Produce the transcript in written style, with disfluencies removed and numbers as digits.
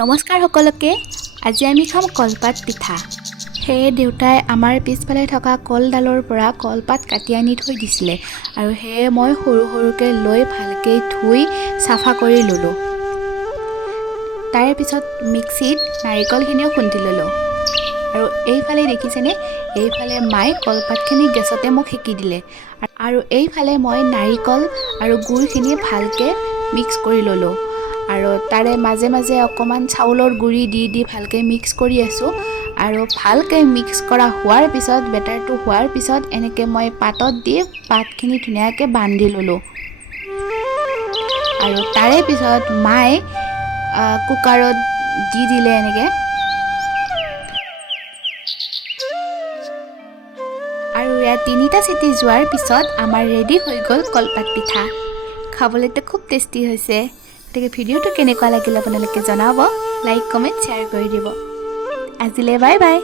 নমস্কাৰ সকলোকে। আজি আমি খাম কলপাত পিঠা। সেয়ে দেউতাই আমাৰ পিছফালে থকা কলডালৰ পৰা কলপাত কাটি আনি থৈ দিছিলে আৰু সেয়ে মই সৰু সৰুকৈ লৈ ভালকৈ ধুই চাফা কৰি ল'লোঁ। তাৰে পিছত মিক্সিত নাৰিকলখিনিও খুন্দি ল'লোঁ আৰু এইফালে দেখিছেনে, এইফালে মায়ে কলপাতখিনি গেছতে মোক সেকি দিলে আৰু এইফালে মই নাৰিকল আৰু গুড়খিনি ভালকৈ মিক্স কৰি ল'লোঁ আৰু তাৰে মাজে মাজে অকণমান চাউলৰ গুড়ি দি ভালকৈ মিক্স কৰি আছোঁ আৰু ভালকৈ মিক্স কৰা হোৱাৰ পিছত বেটাৰটো হোৱাৰ পিছত এনেকৈ মই পাতত দি পাতখিনি ধুনীয়াকৈ বান্ধি ল'লোঁ আৰু তাৰে পিছত মায়ে কুকাৰত দি দিলে এনেকৈ আৰু ইয়াত 3টা চিটি যোৱাৰ পিছত আমাৰ ৰেডি হৈ গ'ল কলপাত পিঠা। খাবলৈতো খুব টেষ্টি হৈছে। গতিকে ভিডিঅ'টো কেনেকুৱা লাগিল আপোনালোকে জনাব, লাইক কমেণ্ট শ্বেয়াৰ কৰি দিব। আজিলৈ বাই বাই।